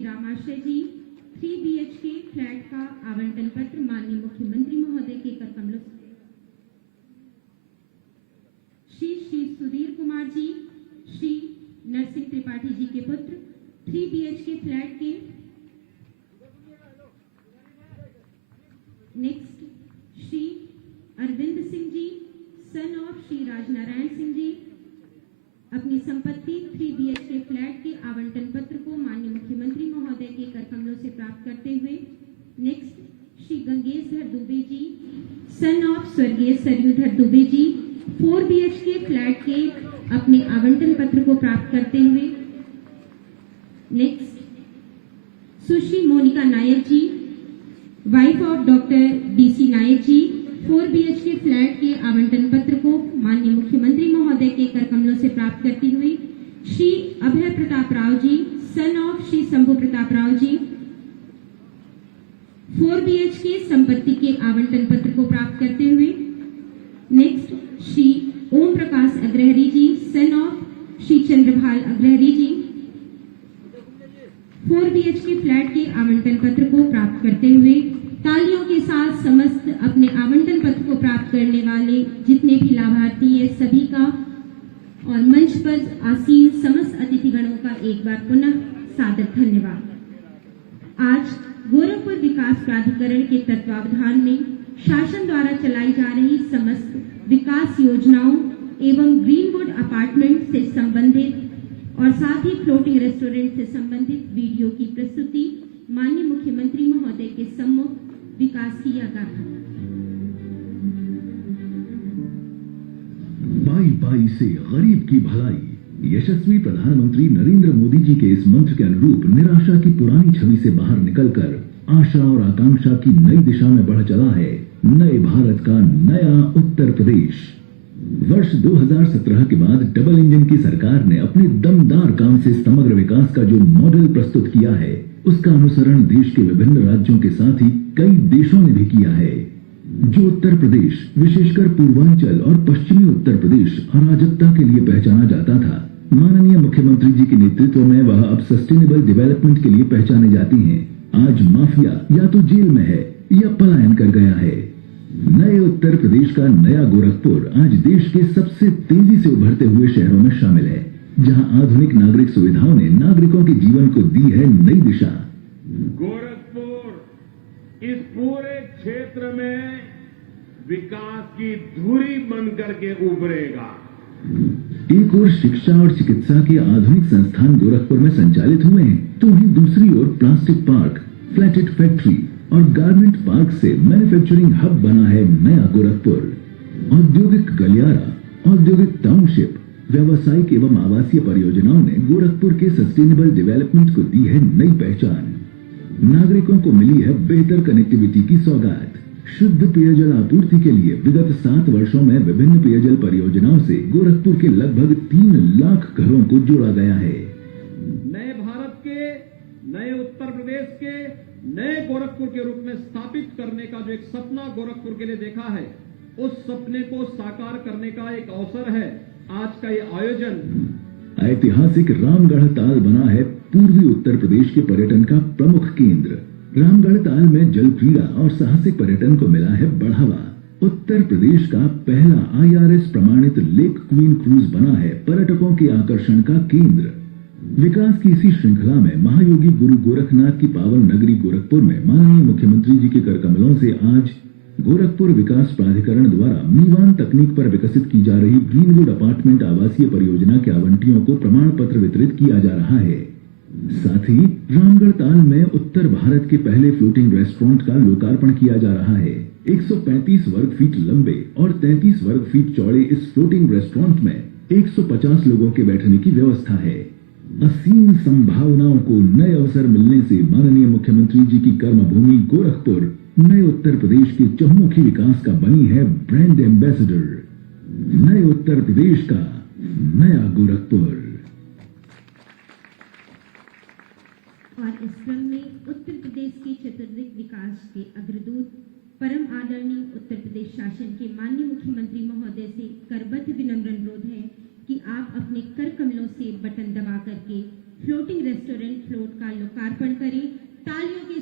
रामाशय जी 3 BHK flat का आवंटन पत्र माननीय मुख्यमंत्री महोदय के कर कमलों से श्री सुधीर कुमार जी श्री नरसिंह त्रिपाठी जी के पुत्र 3 BHK फ्लैट के next Shri Arvind Singh ji son of Shri Rajnarayan Singh ji अपनी संपत्ति 3 BHK फ्लैट के आवंटन पत्र को माननीय मुख्यमंत्री महोदय के कर कमलों से प्राप्त करते हुए next Shri Gangeshdhar Dubey ji son of स्वर्गीय सरयूधर दुबे जी 4 BHK फ्लैट के अपने आवंटन पत्र को प्राप्त करते हुए next Sushri Monika Nayak ji wife of doctor DC Nayak ji 4 BHK flat के आवंटन पत्र को माननीय मुख्यमंत्री महोदय के कर कमलों से प्राप्त करते हुए Shri Abhay Pratap Rao ji son of Shri Shambhu Pratap Rao ji 4 BHK संपत्ति के आवंटन पत्र को प्राप्त करते हुए next Shri Om Prakash Agrahari ji son of Shri Chandrabhal Agrahari ji 4 BHK flat के आवंटन पत्र को प्राप्त करते हुए तालियों के साथ समस्त अपने आवंटन पत्र को प्राप्त करने वाले जितने भी लाभार्थी हैं सभी का और मंच पर आसीन समस्त अतिथिगणों का एक बार पुनः सादर धन्यवाद। आज गोरखपुर विकास प्राधिकरण के तत्वावधान में शासन द्वारा चलाई जा रही समस्त विकास योजनाओं एवं ग्रीनवुड अपार्टमेंट से संबंधित और साथ ही फ्लोटिंग रेस्टोरेंट से संबंधित वीडियो की प्रस्तुति माननीय मुख्यमंत्री महोदय के सम्मुख विकास किया गया। पाई पाई से गरीब की भलाई यशस्वी प्रधानमंत्री नरेंद्र मोदी जी के इस मंत्र के अनुरूप निराशा की पुरानी छवि से बाहर निकलकर आशा और आकांक्षा की नई दिशा में बढ़ चला है नए भारत का नया उत्तर प्रदेश। वर्ष 2017 के बाद डबल इंजन की सरकार ने अपने दमदार काम से समग्र विकास का जो मॉडल प्रस्तुत किया है उसका अनुसरण देश के विभिन्न राज्यों के साथ ही कई देशों ने भी किया है। जो उत्तर प्रदेश विशेषकर पूर्वांचल और पश्चिमी उत्तर प्रदेश अराजकता के लिए पहचाना जाता था, माननीय मुख्यमंत्री जी के नेतृत्व में वह अब सस्टेनेबल डेवलपमेंट के लिए पहचाने जाती हैं। आज माफिया या तो जेल में है या पलायन कर गया है। नए उत्तर प्रदेश का नया गोरखपुर आज देश के सबसे तेजी से उभरते हुए शहरों में शामिल है, जहां आधुनिक नागरिक सुविधाओं ने नागरिकों के जीवन को दी है नई दिशा। गोरखपुर इस पूरे क्षेत्र में विकास की धुरी बनकर के उभरेगा। एक ओर शिक्षा और चिकित्सा के आधुनिक संस्थान गोरखपुर में संचालित हुए हैं, तो वहीं दूसरी ओर प्लास्टिक पार्क, फ्लैटेड फैक्ट्री और गारमेंट पार्क से मैन्युफैक्चरिंग हब बना है नया गोरखपुर। औद्योगिक गलियारा, औद्योगिक टाउनशिप, व्यावसायिक एवं आवासीय परियोजनाओं ने गोरखपुर के सस्टेनेबल डेवलपमेंट को दी है नई पहचान। नागरिकों को मिली है बेहतर कनेक्टिविटी की सौगात। शुद्ध पेयजल आपूर्ति के लिए विगत 7 वर्षों में विभिन्न पेयजल परियोजनाओं से गोरखपुर के लगभग 3 लाख घरों को जोड़ा गया है। नए भारत के, नए उत्तर प्रदेश के, नए गोरखपुर के रूप में स्थापित करने का जो एक सपना गोरखपुर के लिए देखा है, उस सपने को साकार करने का एक अवसर है आज का ये आयोजन। ऐतिहासिक रामगढ़ ताल बना है पूर्वी उत्तर प्रदेश के पर्यटन का प्रमुख केंद्र। रामगढ़ ताल में जल क्रीड़ा और साहसिक पर्यटन को मिला है बढ़ावा। उत्तर प्रदेश का पहला IRS प्रमाणित लेक क्वीन क्रूज बना है पर्यटकों के आकर्षण का केंद्र। विकास की इसी श्रृंखला में महायोगी गुरु गोरखनाथ की पावन नगरी गोरखपुर में माननीय मुख्यमंत्री जी के कर कमलों से आज गोरखपुर विकास प्राधिकरण द्वारा मीवान तकनीक पर विकसित की जा रही ग्रीनवुड अपार्टमेंट आवासीय परियोजना के आवंटियों को प्रमाण पत्र वितरित किया जा रहा है। साथ ही रामगढ़ ताल में उत्तर भारत के पहले फ्लोटिंग रेस्टोरेंट का लोकार्पण किया जा रहा है। 135 वर्ग फीट लंबे और 33 वर्ग फीट चौड़े इस फ्लोटिंग रेस्टोरेंट में 150 लोगों के बैठने की व्यवस्था है। असीम संभावनाओं को नए अवसर मिलने से माननीय मुख्यमंत्री जी की कर्मभूमि गोरखपुर नए उत्तर प्रदेश के चहुमुखी विकास का बनी है ब्रांड एम्बेसडर। नए उत्तर प्रदेश का नया गोरखपुर। और इस क्रम में उत्तर प्रदेश के चतुर्दिक विकास के अग्रदूत परम आदरणीय उत्तर प्रदेश शासन के माननीय मुख्यमंत्री महोदय से करबद्ध विनम्र अनुरोध है कि आप अपने कर कमलों से बटन दबा करके फ्लोटिंग रेस्टोरेंट फ्लोट का लोकार्पण करें। तालियों के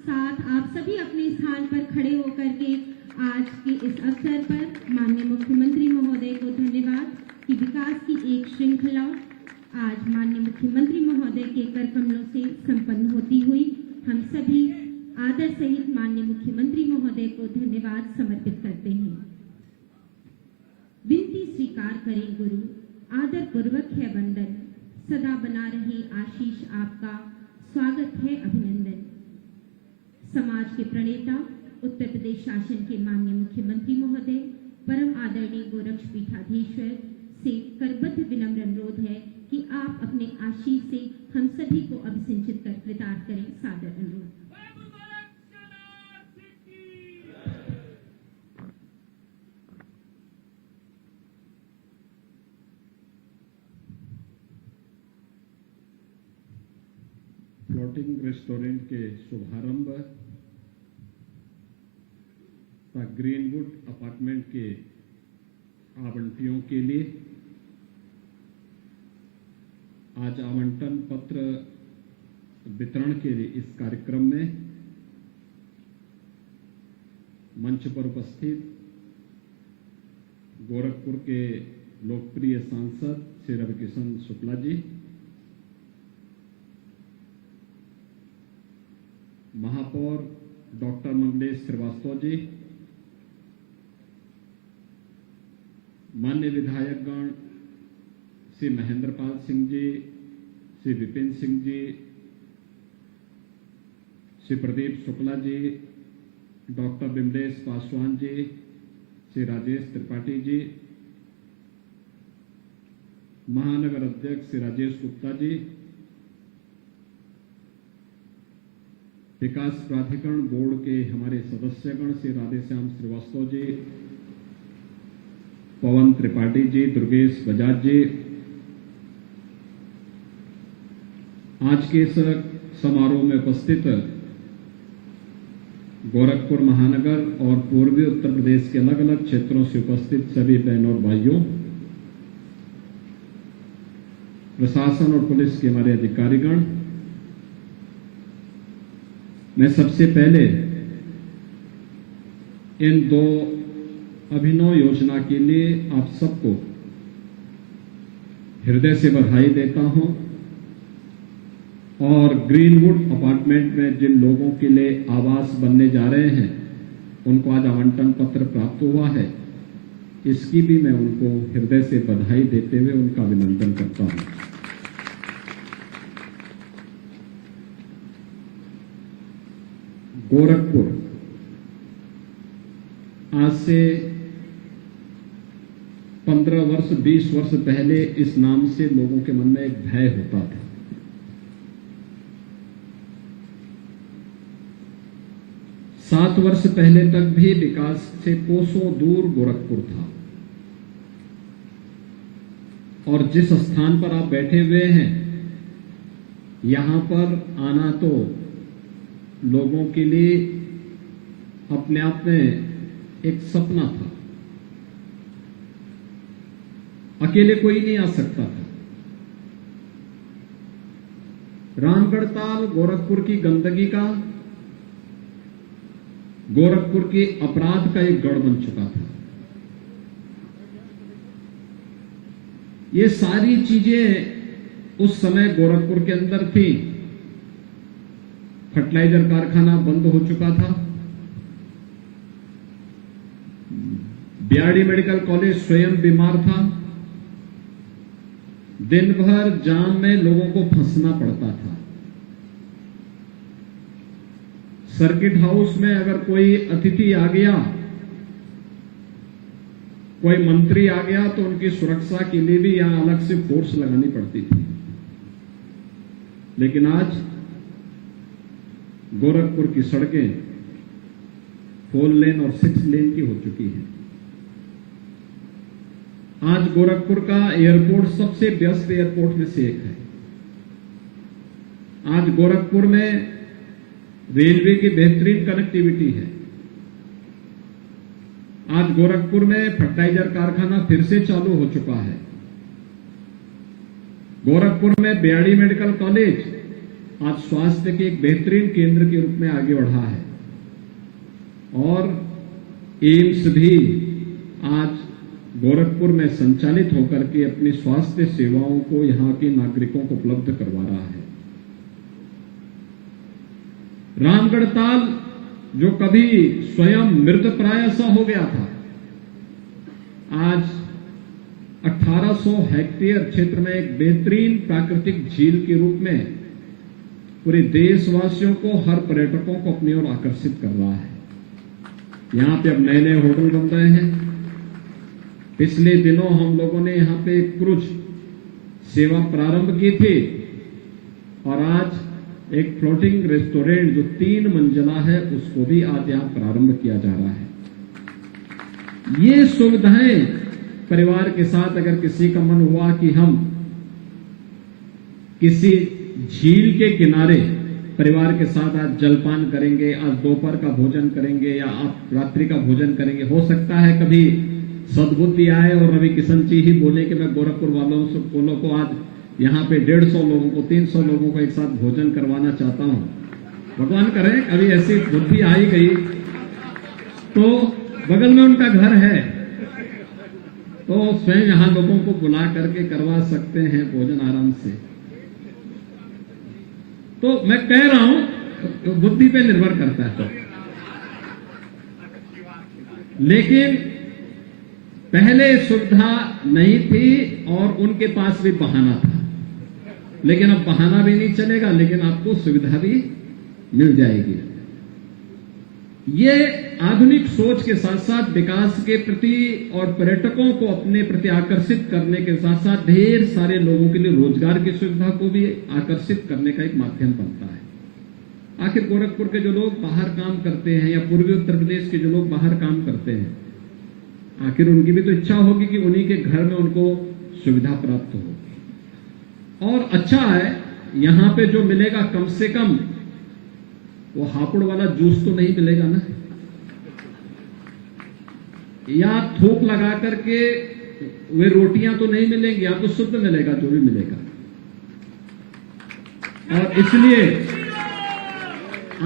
साथ आप सभी अपने स्थान पर खड़े होकर के आज के इस अवसर पर माननीय मुख्यमंत्री महोदय को धन्यवाद कि विकास की एक श्रृंखला आज माननीय मुख्यमंत्री महोदय के कर कमलों से संपन्न होती हुई हम सभी आदर सहित माननीय मुख्यमंत्री महोदय को धन्यवाद समर्पित करते हैं। विनती स्वीकार करें गुरु, आदर पूर्वक है वंदन, सदा बना रहे आशीष आपका, स्वागत है अभिनंदन। समाज के प्रणेता उत्तर प्रदेश शासन के माननीय मुख्यमंत्री महोदय परम आदरणीय गोरक्षपीठाधीश्वर से करबद्ध विनम्र अनुरोध है कि आप अपने आशीष से हम सभी को अभिसिंचित कर कृतार्थ करें। सादर अनुरोध। फ्लोटिंग रेस्टोरेंट के शुभारंभ तथा ग्रीनवुड अपार्टमेंट के आवंटियों के लिए आज आवंटन पत्र वितरण के लिए इस कार्यक्रम में मंच पर उपस्थित गोरखपुर के लोकप्रिय सांसद श्री रविकिशन शुक्ला जी, महापौर डॉक्टर मंगलेश श्रीवास्तव जी, मान्य विधायकगण श्री महेंद्र पाल सिंह जी, श्री विपिन सिंह जी, श्री प्रदीप शुक्ला जी, डॉक्टर बिमलेश पासवान जी, श्री राजेश त्रिपाठी जी, महानगर अध्यक्ष श्री राजेश गुप्ता जी, विकास प्राधिकरण बोर्ड के हमारे सदस्यगण श्री राधेश्याम श्रीवास्तव जी, पवन त्रिपाठी जी, दुर्गेश बजाज जी, आज के इस समारोह में उपस्थित गोरखपुर महानगर और पूर्वी उत्तर प्रदेश के अलग अलग क्षेत्रों से उपस्थित सभी बहनों और भाइयों, प्रशासन और पुलिस के हमारे अधिकारीगण, मैं सबसे पहले इन दो अभिनव योजना के लिए आप सबको हृदय से बधाई देता हूं और ग्रीनवुड अपार्टमेंट में जिन लोगों के लिए आवास बनने जा रहे हैं उनको आज आवंटन पत्र प्राप्त हुआ है, इसकी भी मैं उनको हृदय से बधाई देते हुए उनका अभिनंदन करता हूं। गोरखपुर आज से 15 वर्ष 20 वर्ष पहले इस नाम से लोगों के मन में एक भय होता था। सात वर्ष पहले तक भी विकास से कोसों दूर गोरखपुर था और जिस स्थान पर आप बैठे हुए हैं यहां पर आना तो लोगों के लिए अपने आप में एक सपना था, अकेले कोई नहीं आ सकता था। रामगढ़ ताल गोरखपुर की गंदगी का, गोरखपुर के अपराध का एक गढ़ बन चुका था। ये सारी चीजें उस समय गोरखपुर के अंदर थी। फर्टिलाइजर कारखाना बंद हो चुका था, बीआरडी मेडिकल कॉलेज स्वयं बीमार था, दिन भर जाम में लोगों को फंसना पड़ता था। सर्किट हाउस में अगर कोई अतिथि आ गया, कोई मंत्री आ गया तो उनकी सुरक्षा के लिए भी यहां अलग से फोर्स लगानी पड़ती थी। लेकिन आज गोरखपुर की सड़कें 4 लेन और 6 लेन की हो चुकी हैं। आज गोरखपुर का एयरपोर्ट सबसे व्यस्त एयरपोर्ट में से एक है। आज गोरखपुर में रेलवे की बेहतरीन कनेक्टिविटी है। आज गोरखपुर में फर्टिलाइजर कारखाना फिर से चालू हो चुका है। गोरखपुर में बीआरडी मेडिकल कॉलेज आज स्वास्थ्य के एक बेहतरीन केंद्र के रूप में आगे बढ़ा है और एम्स भी आज गोरखपुर में संचालित होकर के अपनी स्वास्थ्य सेवाओं को यहां के नागरिकों को उपलब्ध करवा रहा है। रामगढ़ ताल जो कभी स्वयं मृतप्राय सा हो गया था, आज 1800 हेक्टेयर क्षेत्र में एक बेहतरीन प्राकृतिक झील के रूप में पूरे देशवासियों को, हर पर्यटकों को अपनी ओर आकर्षित कर रहा है। यहां पे अब नए नए होटल बन रहे हैं। पिछले दिनों हम लोगों ने यहां पे क्रूज सेवा प्रारंभ की थी और आज एक फ्लोटिंग रेस्टोरेंट जो 3 मंजिला है उसको भी आज यहां प्रारंभ किया जा रहा है। ये सुविधाएं परिवार के साथ अगर किसी का मन हुआ कि हम किसी झील के किनारे परिवार के साथ आज जलपान करेंगे, आज दोपहर का भोजन करेंगे या आप रात्रि का भोजन करेंगे, हो सकता है कभी सद्बुद्धि आए और रवि किशन जी ही बोले कि मैं गोरखपुर वालों को आज यहाँ पे 150 लोगों को, 300 लोगों को एक साथ भोजन करवाना चाहता हूं। भगवान करे कभी ऐसी बुद्धि आई गई तो बगल में उनका घर है तो स्वयं यहां लोगों को बुला करके करवा सकते हैं भोजन आराम से। तो मैं कह रहा हूं बुद्धि पे निर्भर करता है। लेकिन पहले सुविधा नहीं थी और उनके पास भी बहाना था, लेकिन अब बहाना भी नहीं चलेगा, लेकिन आपको सुविधा भी मिल जाएगी। ये आधुनिक सोच के साथ साथ विकास के प्रति और पर्यटकों को अपने प्रति आकर्षित करने के साथ साथ ढेर सारे लोगों के लिए रोजगार की सुविधा को भी आकर्षित करने का एक माध्यम बनता है। आखिर गोरखपुर के जो लोग बाहर काम करते हैं या पूर्वी उत्तर प्रदेश के जो लोग बाहर काम करते हैं, आखिर उनकी भी तो इच्छा होगी कि उन्हीं के घर में उनको सुविधा प्राप्त हो। और अच्छा है यहां पे जो मिलेगा कम से कम वो हापुड़ वाला जूस तो नहीं मिलेगा ना, या थोक लगा करके वे रोटियां तो नहीं मिलेंगी, आपको शुद्ध मिलेगा जो भी मिलेगा। और इसलिए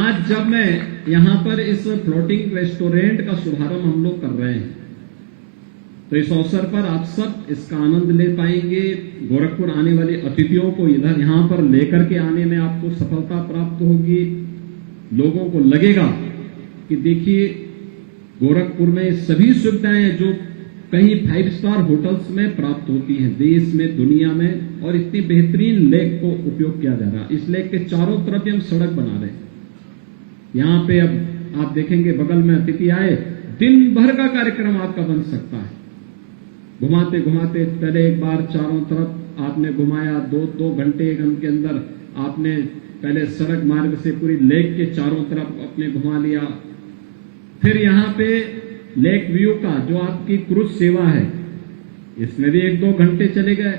आज जब मैं यहां पर इस फ्लोटिंग रेस्टोरेंट का शुभारंभ हम लोग कर रहे हैं तो इस अवसर पर आप सब इसका आनंद ले पाएंगे। गोरखपुर आने वाले अतिथियों को इधर यहां पर लेकर के आने में आपको सफलता प्राप्त होगी। लोगों को लगेगा कि देखिए गोरखपुर में सभी सुविधाएं जो कहीं 5 स्टार होटल्स में प्राप्त होती हैं देश में, दुनिया में, और इतनी बेहतरीन लेक को उपयोग किया जा रहा है। इस लेक के चारों तरफ हम सड़क बना रहे हैं। यहां पे अब आप देखेंगे बगल में अतिथि आए, दिन भर का कार्यक्रम आपका बन सकता है। घुमाते घुमाते पहले एक बार चारों तरफ आपने घुमाया, 2 घंटे के अंदर आपने पहले सड़क मार्ग से पूरी लेक के चारों तरफ अपने घुमा लिया। फिर यहां पे लेक व्यू का जो आपकी क्रूज सेवा है इसमें भी 1-2 घंटे चले गए।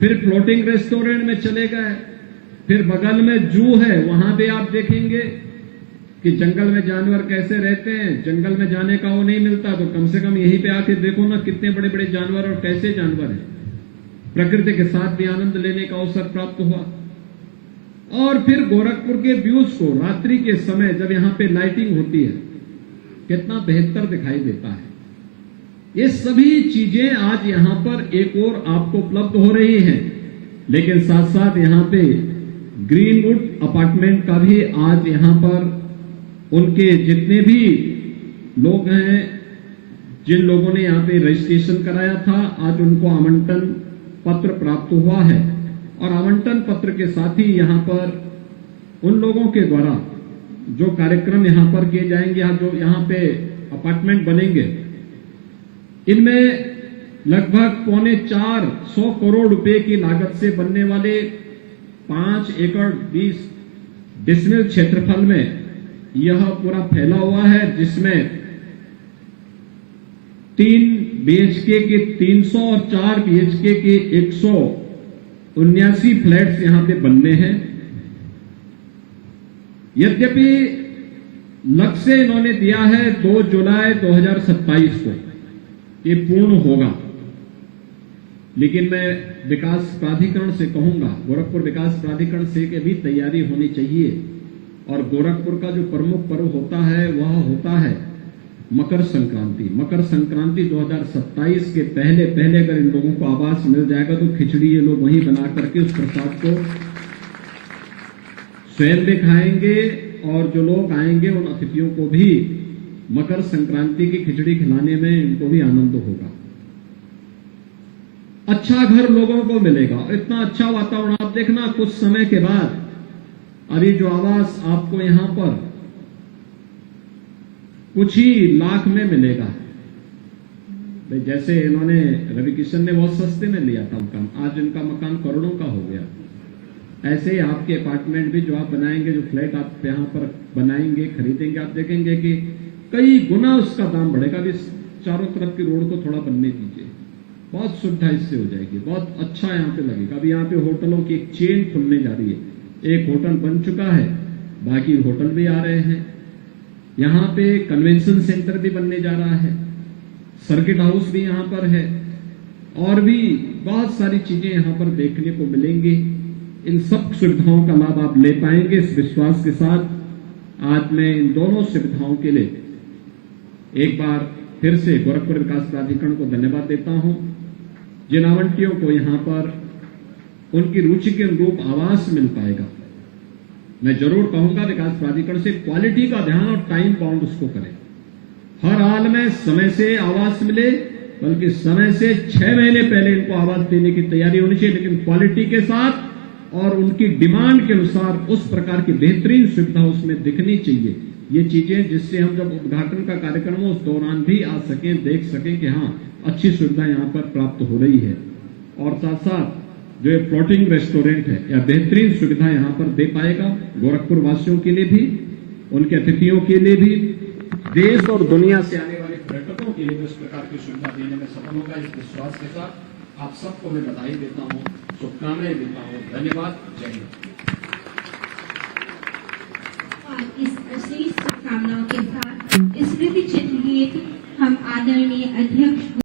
फिर फ्लोटिंग रेस्टोरेंट में चले गए। फिर बगल में जू है, वहां भी आप देखेंगे कि जंगल में जानवर कैसे रहते हैं। जंगल में जाने का वो नहीं मिलता तो कम से कम यहीं पे आके देखो ना कितने बड़े बड़े जानवर और कैसे जानवर हैं। प्रकृति के साथ भी आनंद लेने का अवसर प्राप्त हुआ। और फिर गोरखपुर के व्यूज को रात्रि के समय जब यहां पे लाइटिंग होती है कितना बेहतर दिखाई देता है। ये सभी चीजें आज यहां पर एक और आपको उपलब्ध हो रही हैं, लेकिन साथ साथ यहां पे ग्रीनवुड अपार्टमेंट का भी आज यहां पर उनके जितने भी लोग हैं, जिन लोगों ने यहां पे रजिस्ट्रेशन कराया था, आज उनको आवंटन पत्र प्राप्त हुआ है। और आवंटन पत्र के साथ ही यहां पर उन लोगों के द्वारा जो कार्यक्रम यहां पर किए जाएंगे, जो यहां पे अपार्टमेंट बनेंगे, इनमें लगभग 425 करोड़ रुपए की लागत से बनने वाले 5 एकड़ 20 डिसमिल क्षेत्रफल में यह पूरा फैला हुआ है, जिसमें 3 बीएचके के 300 और 4 बीएचके के 179 फ्लैट्स यहां पे बनने हैं। यद्यपि लक्ष्य इन्होंने दिया है 2 जुलाई 2027 को ये पूर्ण होगा, लेकिन मैं विकास प्राधिकरण से कहूंगा, गोरखपुर विकास प्राधिकरण से कि भी तैयारी होनी चाहिए। और गोरखपुर का जो प्रमुख पर्व होता है वह होता है मकर संक्रांति। मकर संक्रांति 2027 के पहले अगर इन लोगों को आवास मिल जाएगा तो खिचड़ी ये लोग वहीं बना करके उस प्रसाद को स्वयं भी खाएंगे और जो लोग आएंगे उन अतिथियों को भी मकर संक्रांति की खिचड़ी खिलाने में इनको भी आनंद होगा। अच्छा घर लोगों को मिलेगा, इतना अच्छा वातावरण। आप देखना कुछ समय के बाद अभी जो आवास आपको यहां पर कुछ ही लाख में मिलेगा। जैसे इन्होंने रवि किशन ने बहुत सस्ते में लिया था मकान, आज इनका मकान करोड़ों का हो गया। ऐसे ही आपके अपार्टमेंट भी जो आप बनाएंगे, जो फ्लैट आप यहां पर बनाएंगे, खरीदेंगे, आप देखेंगे कि कई गुना उसका दाम बढ़ेगा। अभी चारों तरफ की रोड को थोड़ा बनने दीजिए, बहुत सुविधा इससे हो जाएगी, बहुत अच्छा यहां पे लगेगा। अभी यहां पे होटलों की एक चेन खुलने जा रही है, एक होटल बन चुका है, बाकी होटल भी आ रहे हैं। यहां पे कन्वेंशन सेंटर भी बनने जा रहा है, सर्किट हाउस भी यहां पर है, और भी बहुत सारी चीजें यहां पर देखने को मिलेंगी। इन सब सुविधाओं का लाभ आप ले पाएंगे इस विश्वास के साथ। आज मैं इन दोनों सुविधाओं के लिए एक बार फिर से गोरखपुर विकास प्राधिकरण को धन्यवाद देता हूं। जिन आवंटियों को यहां पर उनकी रुचि के अनुरूप आवास मिल पाएगा, मैं जरूर कहूंगा विकास प्राधिकरण से क्वालिटी का ध्यान और टाइम बाउंड उसको करें। हर हाल में समय से आवास मिले, बल्कि समय से 6 महीने पहले इनको आवास देने की तैयारी होनी चाहिए, लेकिन क्वालिटी के साथ और उनकी डिमांड के अनुसार उस प्रकार की बेहतरीन सुविधा उसमें दिखनी चाहिए। ये चीजें जिससे हम जब उद्घाटन का कार्यक्रम हो उस दौरान भी आ सकें, देख सकें कि हाँ अच्छी सुविधा यहाँ पर प्राप्त हो रही है। और साथ साथ जो ये फ्लोटिंग रेस्टोरेंट है या बेहतरीन सुविधा यहाँ पर दे पाएगा गोरखपुर वासियों के लिए भी, उनके अतिथियों के लिए भी, देश और दुनिया से आने वाले पर्यटकों के लिए भी इस प्रकार की सुविधा देने में सफल होगा। इस विश्वास के साथ आप सबको मैं बधाई देता हूँ, शुभकामनाएं देता हूँ। धन्यवाद, जय हिंद। इस शुभकामनाओं के साथ स्मृति चिन्ह गीत हम आदरणीय अध्यक्ष